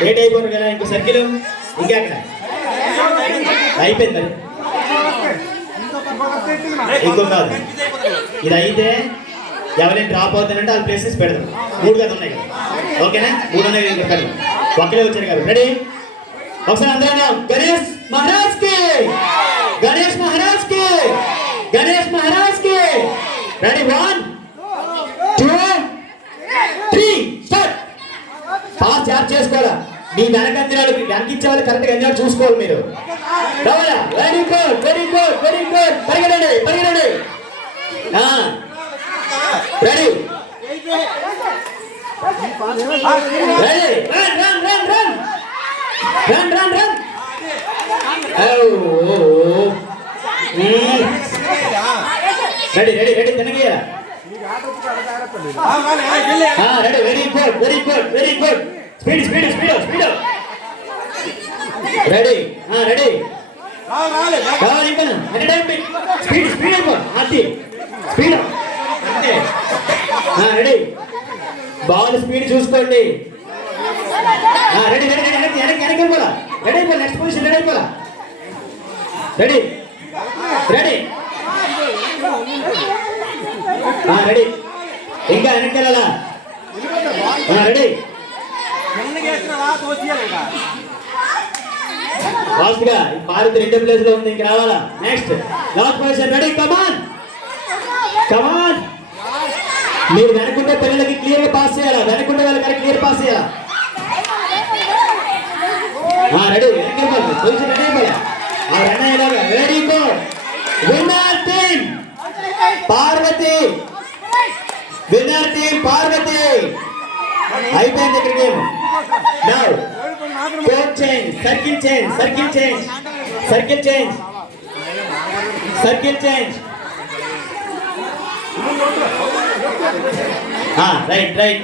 late అయిపోయింది కదా ఇంకో సర్కిల్ ఇంకెక్కడ అయిపోయింది ఇంకో కాదు ఇది అయితే ఎవరైనా డ్రాప్ అవుతానంటే వాళ్ళ ప్లేసెస్ పెడదాం 3 కదా ఉన్నాయి కదా ఓకేనా 3 ఉన్నాయి పెడదాం ఒక్కలే వచ్చారు కదా రెడీ ఒకసారి అందరూ గణేష్ మహారాజ్ కి గణేష్ మహారాజ్ కి గణేష్ మహారాజ్ కి రెడీ 1 2 3 స్టార్ట్ ఫాస్ట్ యాప్ చేసుకోవాలా మీ వెనకందిరాలకి వెనకిచ్చే వాళ్ళు కరెక్ట్గా ఎంజాయ్ చూసుకోవాలి మీరు రావాలా very good very good very good పరిగెడండి పరిగెడండి ready ready run run run run run run ready ready ready తినగయ్యా ready very good very good very good speed speed speed speed ready ready కావాలి ఇంకా at time speed speed అయిపో అది speed ready ball speed చూసుకోండి ready ready ready వెనక్కి వెనక్కి వెళ్ళిపోలా ready అయిపోయి నెక్స్ట్ పొజిషన్ రెడీ అయిపోలా రెడీ రెడీ రెడీ ఇంకా వెనక్కి వెళ్ళాలా రెడీ ఫాస్ట్ గా భారత్ 2 ప్లేస్ లో ఉంది ఇంక రావాలా next last position ready come on come on మీరు వెనకుండే పిల్లలకి క్లియర్ గా పాస్ చేయాలా వెనకుండే వాళ్ళకి క్లియర్ పాస్ చేయాలా రెడీ వెనక్కి వెళ్ళాలి పొజిషన్ రెడీ అయిపోయా రన్ అయ్యేలాగా very good winner team Parvati winner team Parvati అయిపోయింది ఇక్కడ game now code change circle change circle change circle change circle change right right